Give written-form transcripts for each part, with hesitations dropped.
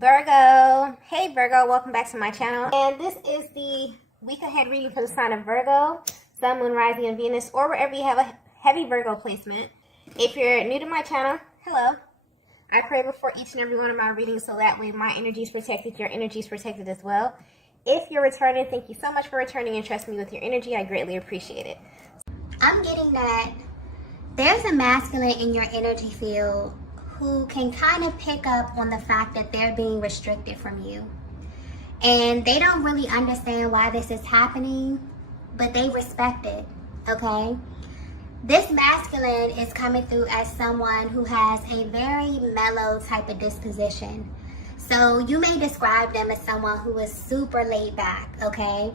Virgo. Hey Virgo, welcome back to my channel. And this is the week ahead reading for the sign of Virgo, Sun, Moon, Rising, and Venus, or wherever you have a heavy Virgo placement. If you're new to my channel, hello. I pray before each and every one of my readings so that way my energy is protected, your energy is protected as well. If you're returning, thank you so much for returning and trusting me with your energy. I greatly appreciate it. I'm getting that there's a masculine in your energy field who can kind of pick up on the fact that they're being restricted from you. And they don't really understand why this is happening, but they respect it, okay? This masculine is coming through as someone who has a very mellow type of disposition. So you may describe them as someone who is super laid back, okay?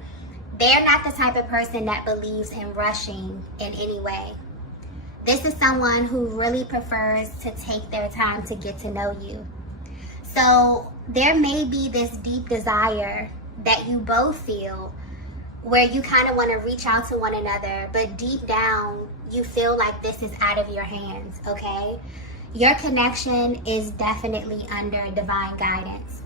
They're not the type of person that believes in rushing in any way. This is someone who really prefers to take their time to get to know you. So there may be this deep desire that you both feel where you kind of want to reach out to one another, but deep down you feel like this is out of your hands, okay? Your connection is definitely under divine guidance.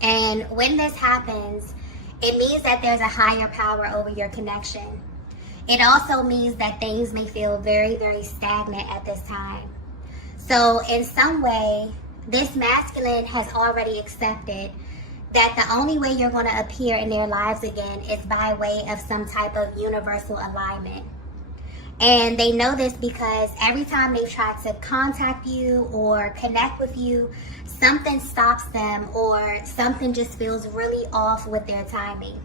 And when this happens, it means that there's a higher power over your connection. It also means that things may feel very, very stagnant at this time. So in some way, this masculine has already accepted that the only way you're going to appear in their lives again is by way of some type of universal alignment. And they know this because every time they've tried to contact you or connect with you, something stops them or something just feels really off with their timing.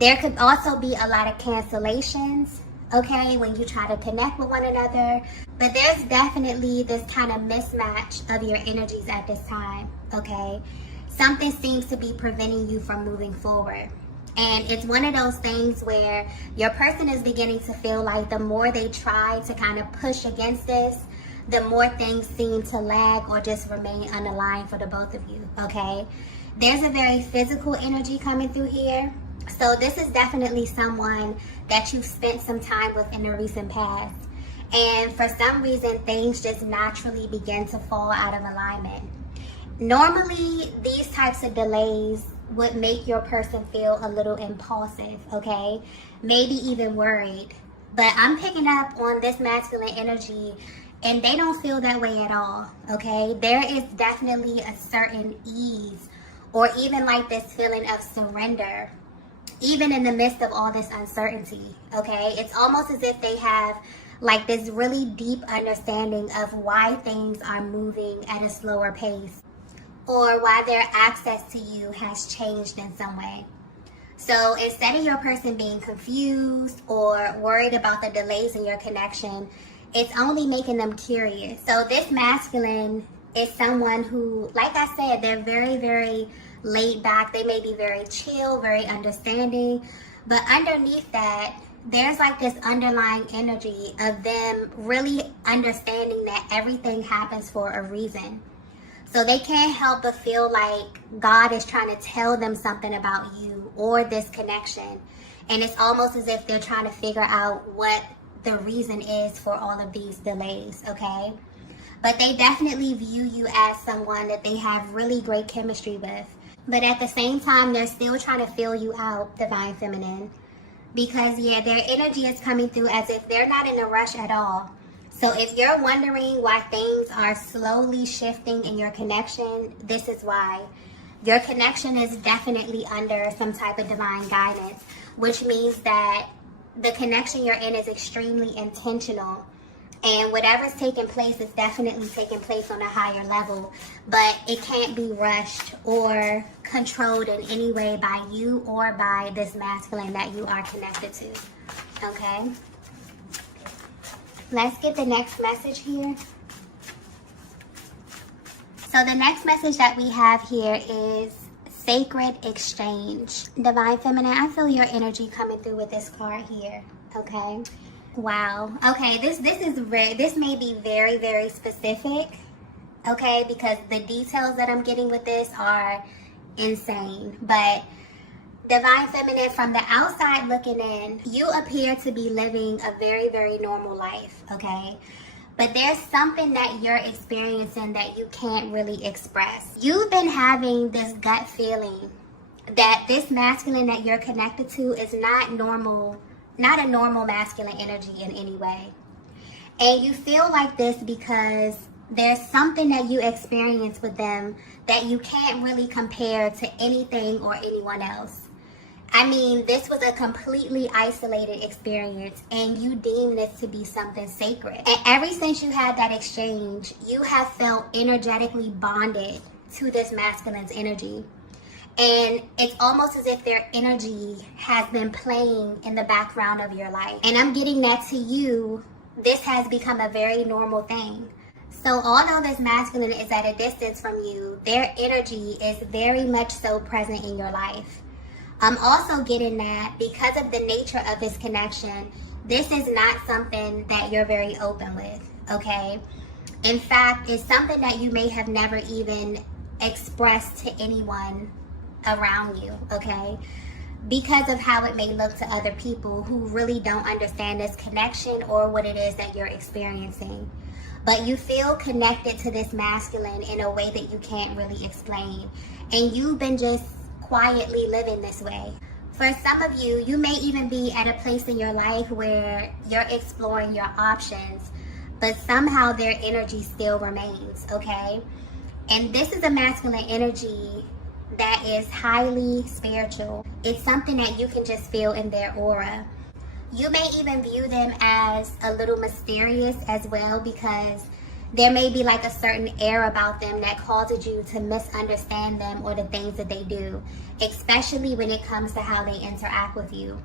There could also be a lot of cancellations, okay, when you try to connect with one another. But there's definitely this kind of mismatch of your energies at this time, okay? Something seems to be preventing you from moving forward. And it's one of those things where your person is beginning to feel like the more they try to kind of push against this, the more things seem to lag or just remain unaligned for the both of you, okay? There's a very physical energy coming through here. So this is definitely someone that you've spent some time with in the recent past. And for some reason, things just naturally begin to fall out of alignment. Normally, these types of delays would make your person feel a little impulsive, okay? Maybe even worried. But I'm picking up on this masculine energy and they don't feel that way at all, okay? There is definitely a certain ease or even like this feeling of surrender, even in the midst of all this uncertainty, okay? It's almost as if they have like this really deep understanding of why things are moving at a slower pace or why their access to you has changed in some way. So instead of your person being confused or worried about the delays in your connection, it's only making them curious. So this masculine is someone who, like I said, they're very, very laid back. They may be very chill, very understanding, but underneath that, there's like this underlying energy of them really understanding that everything happens for a reason. So they can't help but feel like God is trying to tell them something about you or this connection. And it's almost as if they're trying to figure out what the reason is for all of these delays, okay? But they definitely view you as someone that they have really great chemistry with. But at the same time, they're still trying to fill you out, Divine Feminine. Because, yeah, their energy is coming through as if they're not in a rush at all. So if you're wondering why things are slowly shifting in your connection, this is why. Your connection is definitely under some type of divine guidance, which means that the connection you're in is extremely intentional. And whatever's taking place is definitely taking place on a higher level, but it can't be rushed or controlled in any way by you or by this masculine that you are connected to, okay? Let's get the next message here. So the next message that we have here is Sacred Exchange. Divine Feminine, I feel your energy coming through with this card here, okay? Wow. Okay, this may be very, very specific, okay, because the details that I'm getting with this are insane. But Divine Feminine, from the outside looking in, you appear to be living a very, very normal life, okay? but there's something that you're experiencing that you can't really express. You've been having this gut feeling that this masculine that you're connected to is not a normal masculine energy in any way. And you feel like this because there's something that you experience with them that you can't really compare to anything or anyone else. I mean, this was a completely isolated experience, and you deem this to be something sacred. And ever since you had that exchange, you have felt energetically bonded to this masculine's energy. And it's almost as if their energy has been playing in the background of your life. And I'm getting that to you, this has become a very normal thing. So although this masculine is at a distance from you, their energy is very much so present in your life. I'm also getting that because of the nature of this connection, this is not something that you're very open with, okay? In fact, it's something that you may have never even expressed to anyone around you, okay? Because of how it may look to other people who really don't understand this connection or what it is that you're experiencing. But you feel connected to this masculine in a way that you can't really explain. And you've been just quietly living this way. For some of you, you may even be at a place in your life where you're exploring your options, but somehow their energy still remains, okay? And this is a masculine energy that is highly spiritual. It's something that you can just feel in their aura. You may even view them as a little mysterious as well, because there may be like a certain air about them that causes you to misunderstand them or the things that they do, especially when it comes to how they interact with you.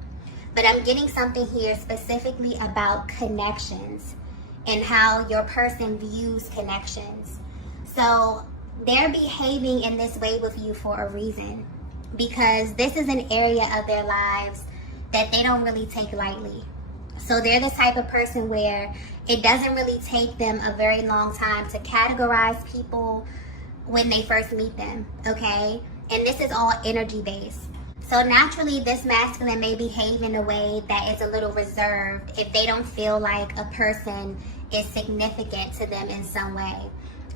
But I'm getting something here specifically about connections and how your person views connections. So they're behaving in this way with you for a reason, because this is an area of their lives that they don't really take lightly. So they're the type of person where it doesn't really take them a very long time to categorize people when they first meet them, okay? And this is all energy based. So naturally, this masculine may behave in a way that is a little reserved if they don't feel like a person is significant to them in some way.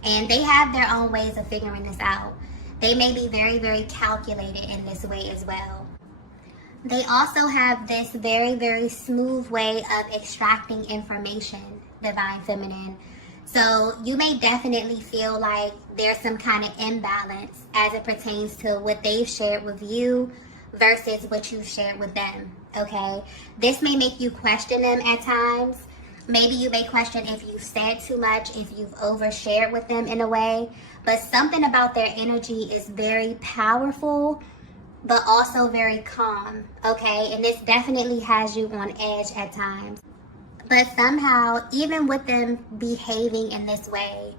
And they have their own ways of figuring this out. They may be very, very calculated in this way as well. They also have this very, very smooth way of extracting information, Divine Feminine. So you may definitely feel like there's some kind of imbalance as it pertains to what they've shared with you versus what you've shared with them, okay? This may make you question them at times. Maybe you may question if you've said too much, if you've overshared with them in a way. But something about their energy is very powerful, but also very calm, okay? And this definitely has you on edge at times. But somehow, even with them behaving in this way,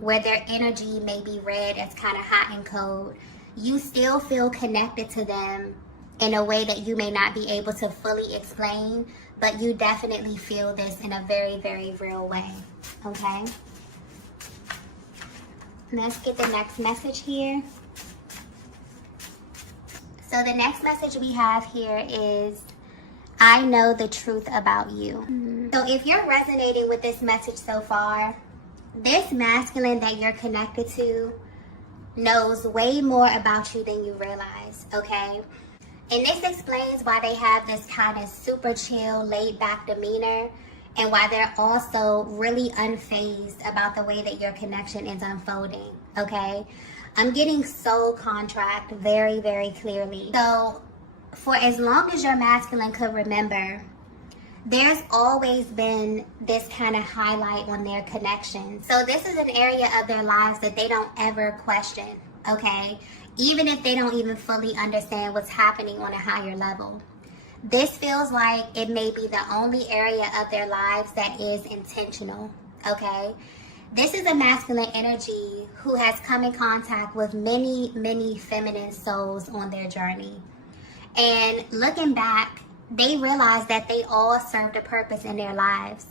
where their energy may be read as kind of hot and cold, you still feel connected to them in a way that you may not be able to fully explain, but you definitely feel this in a very, very real way, okay? Let's get the next message here. So the next message we have here is, I know the truth about you. So if you're resonating with this message so far, this masculine that you're connected to knows way more about you than you realize, okay? And this explains why they have this kind of super chill, laid back demeanor, and why they're also really unfazed about the way that your connection is unfolding, okay? I'm getting soul contract very, very clearly. So for as long as your masculine could remember, there's always been this kind of highlight on their connection. So this is an area of their lives that they don't ever question, okay? Even if they don't even fully understand what's happening on a higher level. This feels like it may be the only area of their lives that is intentional, okay? This is a masculine energy who has come in contact with many, many feminine souls on their journey. And looking back, they realize that they all served a purpose in their lives.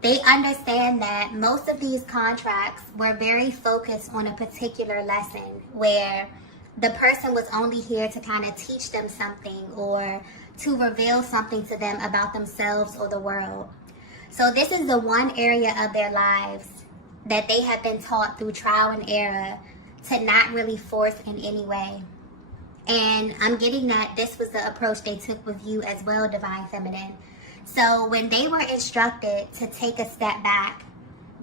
They understand that most of these contracts were very focused on a particular lesson where the person was only here to kind of teach them something or to reveal something to them about themselves or the world. So this is the one area of their lives that they have been taught through trial and error to not really force in any way. And I'm getting that this was the approach they took with you as well, Divine Feminine. So when they were instructed to take a step back,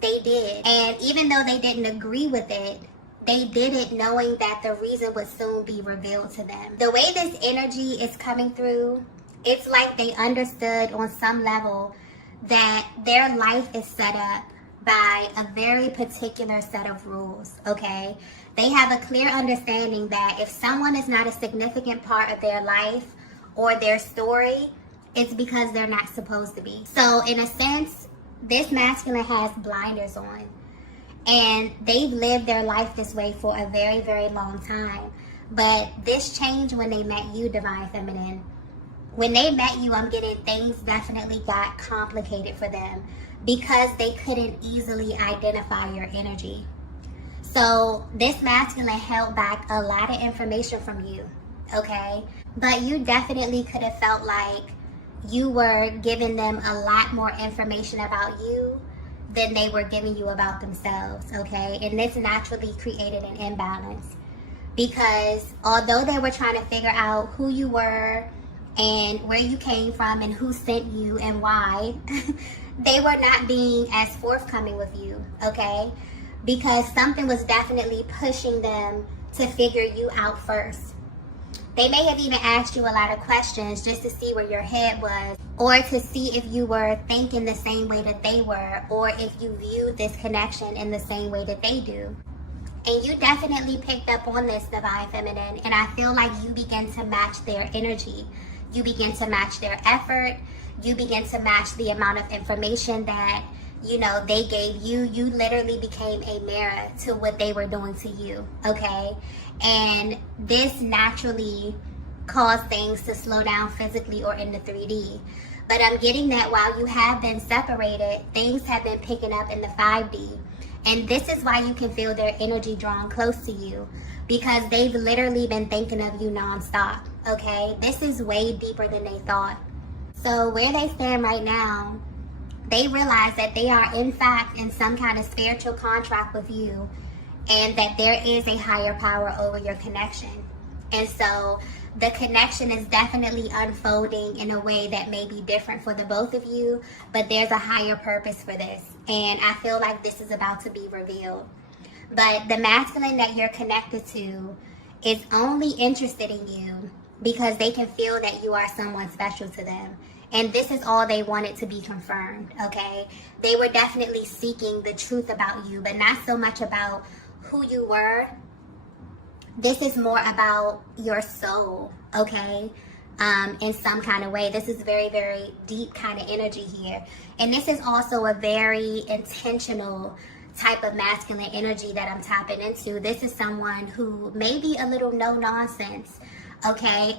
they did. And even though they didn't agree with it, they did it knowing that the reason would soon be revealed to them. The way this energy is coming through, it's like they understood on some level that their life is set up by a very particular set of rules, okay? They have a clear understanding that if someone is not a significant part of their life or their story, it's because they're not supposed to be. So in a sense, this masculine has blinders on. And they've lived their life this way for a very, very long time. But this changed when they met you, Divine Feminine. When they met you, I'm getting things definitely got complicated for them because they couldn't easily identify your energy. So this masculine held back a lot of information from you, okay? But you definitely could have felt like you were giving them a lot more information about you than they were giving you about themselves, okay? And this naturally created an imbalance because although they were trying to figure out who you were and where you came from and who sent you and why, they were not being as forthcoming with you, okay? Because something was definitely pushing them to figure you out first. They may have even asked you a lot of questions just to see where your head was, or to see if you were thinking the same way that they were, or if you viewed this connection in the same way that they do. And you definitely picked up on this, Divine Feminine, and I feel like you begin to match their energy. You begin to match their effort. You begin to match the amount of information that, they gave you. You literally became a mirror to what they were doing to you, okay? And this naturally caused things to slow down physically or in the 3D. But I'm getting that while you have been separated, things have been picking up in the 5D. And this is why you can feel their energy drawn close to you, because they've literally been thinking of you nonstop, okay? This is way deeper than they thought. So where they stand right now, they realize that they are in fact in some kind of spiritual contract with you, and that there is a higher power over your connection. And so the connection is definitely unfolding in a way that may be different for the both of you, but there's a higher purpose for this. And I feel like this is about to be revealed. But the masculine that you're connected to is only interested in you because they can feel that you are someone special to them. And this is all they wanted to be confirmed, okay? They were definitely seeking the truth about you, but not so much about who you were. This is more about your soul, okay? In some kind of way. This is very, very deep kind of energy here. And this is also a very intentional type of masculine energy that I'm tapping into. This is someone who may be a little no nonsense, okay?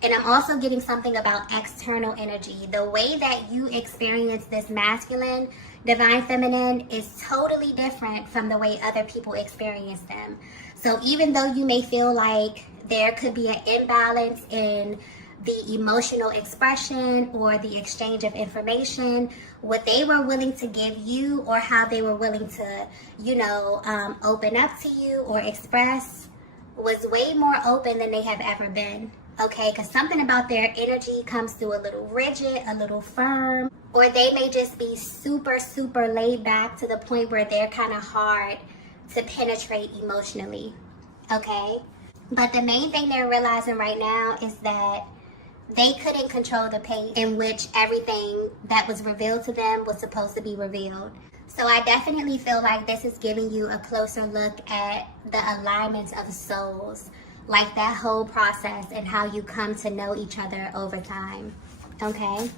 And I'm also getting something about external energy. The way that you experience this masculine, Divine Feminine, is totally different from the way other people experience them. So even though you may feel like there could be an imbalance in the emotional expression or the exchange of information, what they were willing to give you or how they were willing to, open up to you or express was way more open than they have ever been. Okay, because something about their energy comes through a little rigid, a little firm, or they may just be super, super laid back to the point where they're kind of hard to penetrate emotionally, okay? But the main thing they're realizing right now is that they couldn't control the pace in which everything that was revealed to them was supposed to be revealed. So I definitely feel like this is giving you a closer look at the alignments of souls, like that whole process and how you come to know each other over time, okay?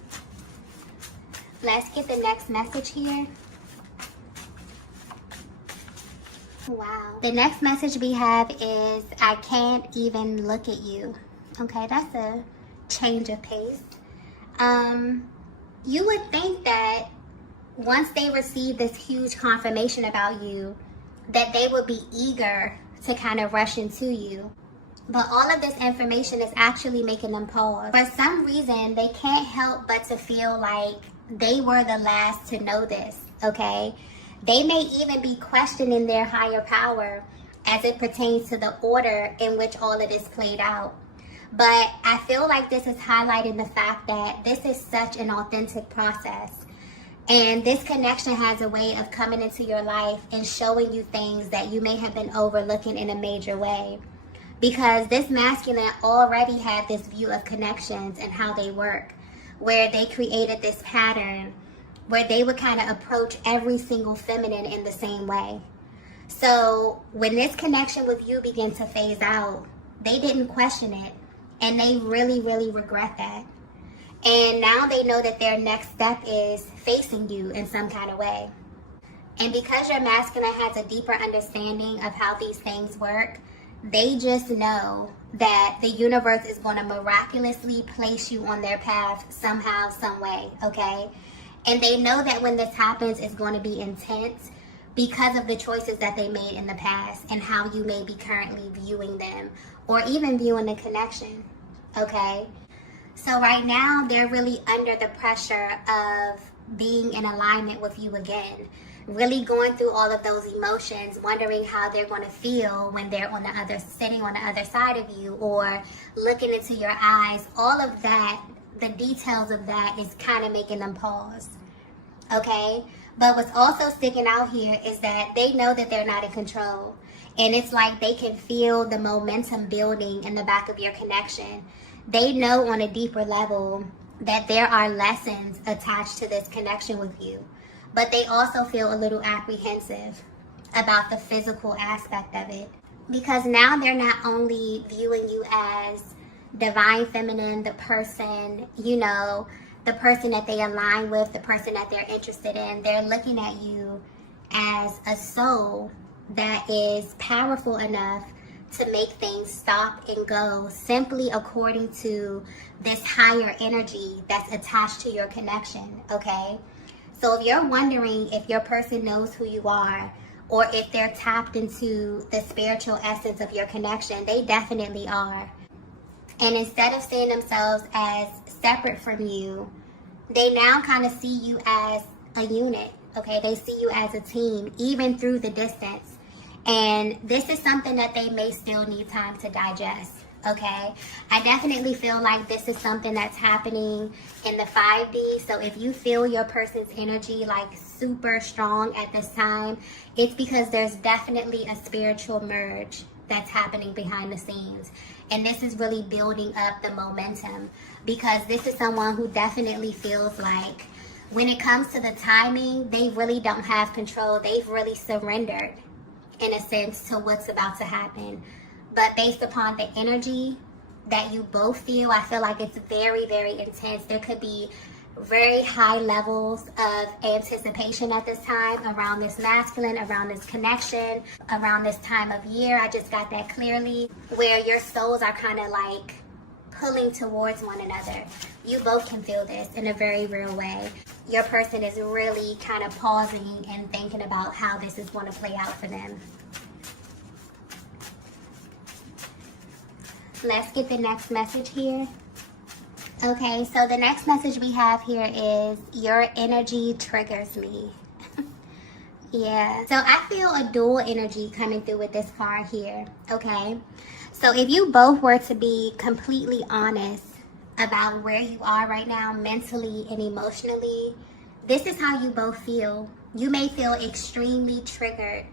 Let's get the next message here. Wow. The next message we have is, I can't even look at you. Okay, that's a change of pace. You would think that once they receive this huge confirmation about you, that they would be eager to kind of rush into you. But all of this information is actually making them pause. For some reason, they can't help but to feel like they were the last to know this, okay? They may even be questioning their higher power as it pertains to the order in which all of this played out. But I feel like this is highlighting the fact that this is such an authentic process. And this connection has a way of coming into your life and showing you things that you may have been overlooking in a major way. Because this masculine already had this view of connections and how they work, where they created this pattern where they would kind of approach every single feminine in the same way. So when this connection with you began to phase out, they didn't question it, and they really, really regret that. And now they know that their next step is facing you in some kind of way. And because your masculine has a deeper understanding of how these things work, they just know that the universe is going to miraculously place you on their path somehow, some way, okay? And they know that when this happens, it's going to be intense because of the choices that they made in the past and how you may be currently viewing them or even viewing the connection, okay? So right now, they're really under the pressure of being in alignment with you again, really going through all of those emotions, wondering how they're going to feel when they're sitting on the other side of you or looking into your eyes. All of that, the details of that is kind of making them pause, okay? But what's also sticking out here is that they know that they're not in control. And it's like they can feel the momentum building in the back of your connection. They know on a deeper level that there are lessons attached to this connection with you. But they also feel a little apprehensive about the physical aspect of it. Because now they're not only viewing you as divine feminine, the person, the person that they align with, the person that they're interested in. They're looking at you as a soul that is powerful enough to make things stop and go simply according to this higher energy that's attached to your connection, okay? So if you're wondering if your person knows who you are or if they're tapped into the spiritual essence of your connection, they definitely are. And instead of seeing themselves as separate from you, they now kind of see you as a unit, okay? They see you as a team, even through the distance. And this is something that they may still need time to digest, okay? I definitely feel like this is something that's happening in the 5D. So if you feel your person's energy like super strong at this time, it's because there's definitely a spiritual merge that's happening behind the scenes. And this is really building up the momentum because this is someone who definitely feels like when it comes to the timing, they really don't have control. They've really surrendered in a sense to what's about to happen. But based upon the energy that you both feel, I feel like it's very, very intense. There could be very high levels of anticipation at this time around this masculine, around this connection, around this time of year. I just got that clearly, where your souls are kind of like pulling towards one another. You both can feel this in a very real way. Your person is really kind of pausing and thinking about how this is going to play out for them. Let's get the next message here. Okay, so the next message we have here is, your energy triggers me. Yeah, so I feel a dual energy coming through with this card here, okay? So if you both were to be completely honest about where you are right now, mentally and emotionally, this is how you both feel. You may feel extremely triggered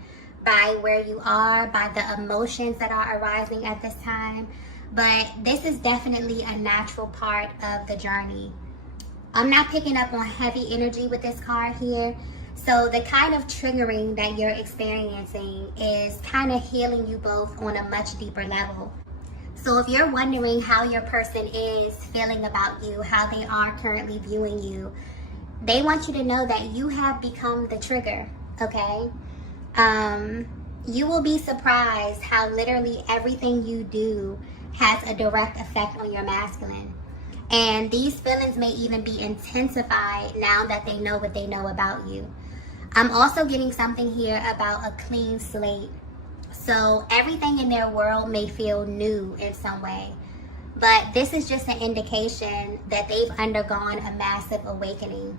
by where you are, by the emotions that are arising at this time. But this is definitely a natural part of the journey. I'm not picking up on heavy energy with this card here. So the kind of triggering that you're experiencing is kind of healing you both on a much deeper level. So if you're wondering how your person is feeling about you, how they are currently viewing you, they want you to know that you have become the trigger, okay? You will be surprised how literally everything you do has a direct effect on your masculine. And these feelings may even be intensified now that they know what they know about you. I'm also getting something here about a clean slate. So everything in their world may feel new in some way. But this is just an indication that they've undergone a massive awakening.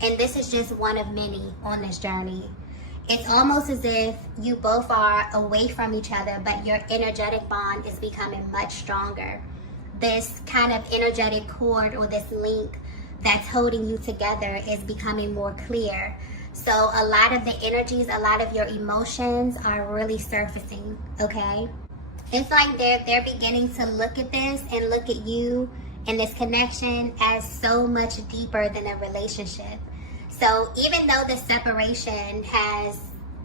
and this is just one of many on this journey. It's almost as if you both are away from each other, but your energetic bond is becoming much stronger. This kind of energetic cord or this link that's holding you together is becoming more clear. So a lot of the energies, a lot of your emotions are really surfacing, okay? It's like they're beginning to look at this and look at you and this connection as so much deeper than a relationship. So even though the separation has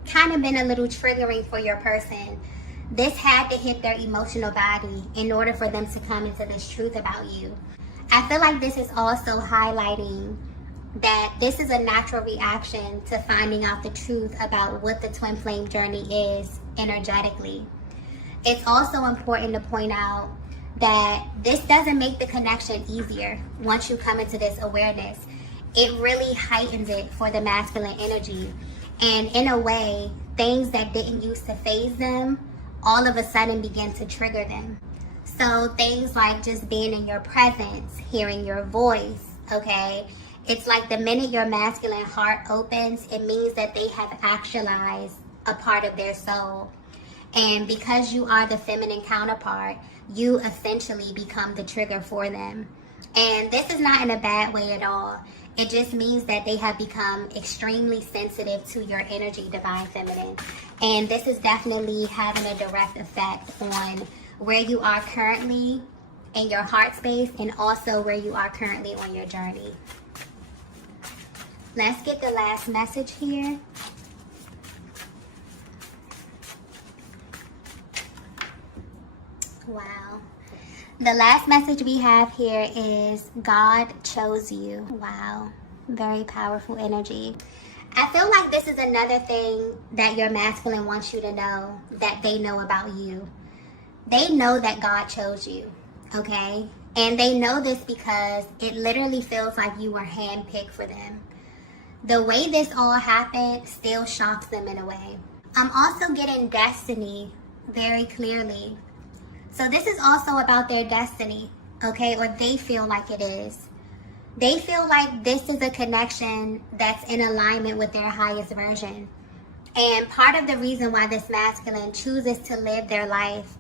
kind of been a little triggering for your person, this had to hit their emotional body in order for them to come into this truth about you. I feel like this is also highlighting that this is a natural reaction to finding out the truth about what the twin flame journey is energetically. It's also important to point out that this doesn't make the connection easier once you come into this awareness. It really heightens it for the masculine energy. And in a way, things that didn't used to faze them, all of a sudden begin to trigger them. So things like just being in your presence, hearing your voice, okay? It's like the minute your masculine heart opens, it means that they have actualized a part of their soul. And because you are the feminine counterpart, you essentially become the trigger for them. And this is not in a bad way at all. It just means that they have become extremely sensitive to your energy, divine feminine. And this is definitely having a direct effect on where you are currently in your heart space and also where you are currently on your journey. Let's get the last message here. Wow. The last message we have here is God chose you. Wow. Very powerful energy. I feel like this is another thing that your masculine wants you to know that they know about you. They know that God chose you, okay? And they know this because it literally feels like you were handpicked for them. The way this all happened still shocks them in a way. I'm also getting destiny very clearly. So this is also about their destiny, okay? Or they feel like it is. They feel like this is a connection that's in alignment with their highest version. And part of the reason why this masculine chooses to live their life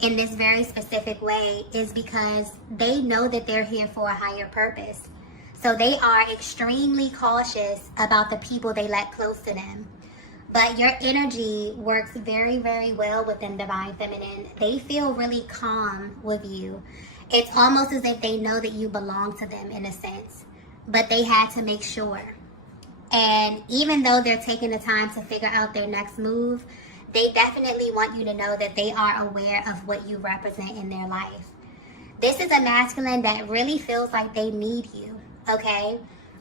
in this very specific way is because they know that they're here for a higher purpose. So they are extremely cautious about the people they let close to them. But your energy works very, very well within divine feminine. They feel really calm with you. It's almost as if they know that you belong to them in a sense, but they had to make sure. And even though they're taking the time to figure out their next move, they definitely want you to know that they are aware of what you represent in their life. This is a masculine that really feels like they need you, okay?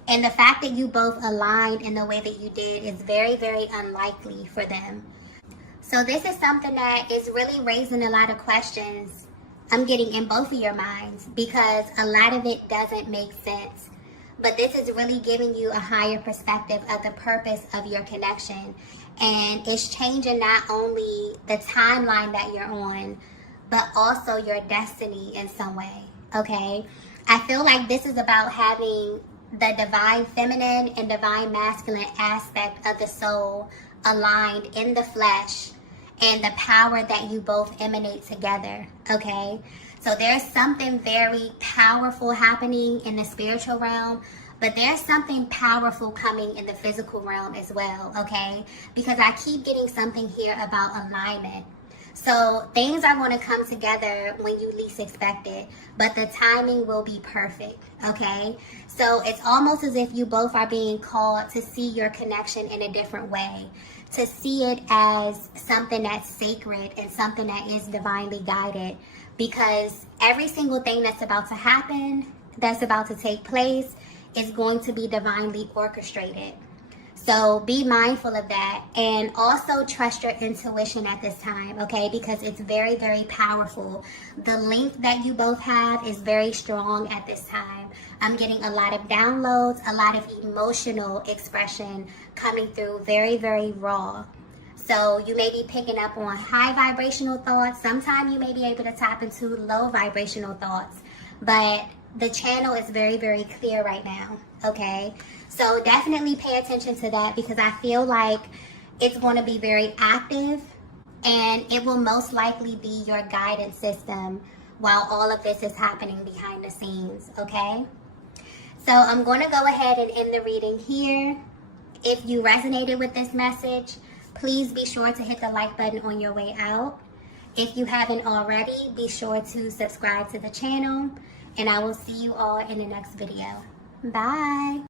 And the fact that you both aligned in the way that you did is very, very unlikely for them. So this is something that is really raising a lot of questions I'm getting in both of your minds, because a lot of it doesn't make sense. But this is really giving you a higher perspective of the purpose of your connection. And it's changing not only the timeline that you're on, but also your destiny in some way, okay? I feel like this is about having the divine feminine and divine masculine aspect of the soul aligned in the flesh and the power that you both emanate together, okay? So there's something very powerful happening in the spiritual realm, but there's something powerful coming in the physical realm as well, okay? Because I keep getting something here about alignment. So things are going to come together when you least expect it, but the timing will be perfect, okay? So it's almost as if you both are being called to see your connection in a different way, to see it as something that's sacred and something that is divinely guided, because every single thing that's about to happen, that's about to take place, is going to be divinely orchestrated. So be mindful of that, and also trust your intuition at this time, okay? Because it's very, very powerful. The link that you both have is very strong at this time. I'm getting a lot of downloads, a lot of emotional expression coming through very, very raw. So you may be picking up on high vibrational thoughts. Sometimes you may be able to tap into low vibrational thoughts. But the channel is very, very clear right now, okay? So definitely pay attention to that, because I feel like it's going to be very active, and it will most likely be your guidance system while all of this is happening behind the scenes, okay? So I'm going to go ahead and end the reading here. If you resonated with this message, please be sure to hit the like button on your way out. If you haven't already, be sure to subscribe to the channel, and I will see you all in the next video. Bye.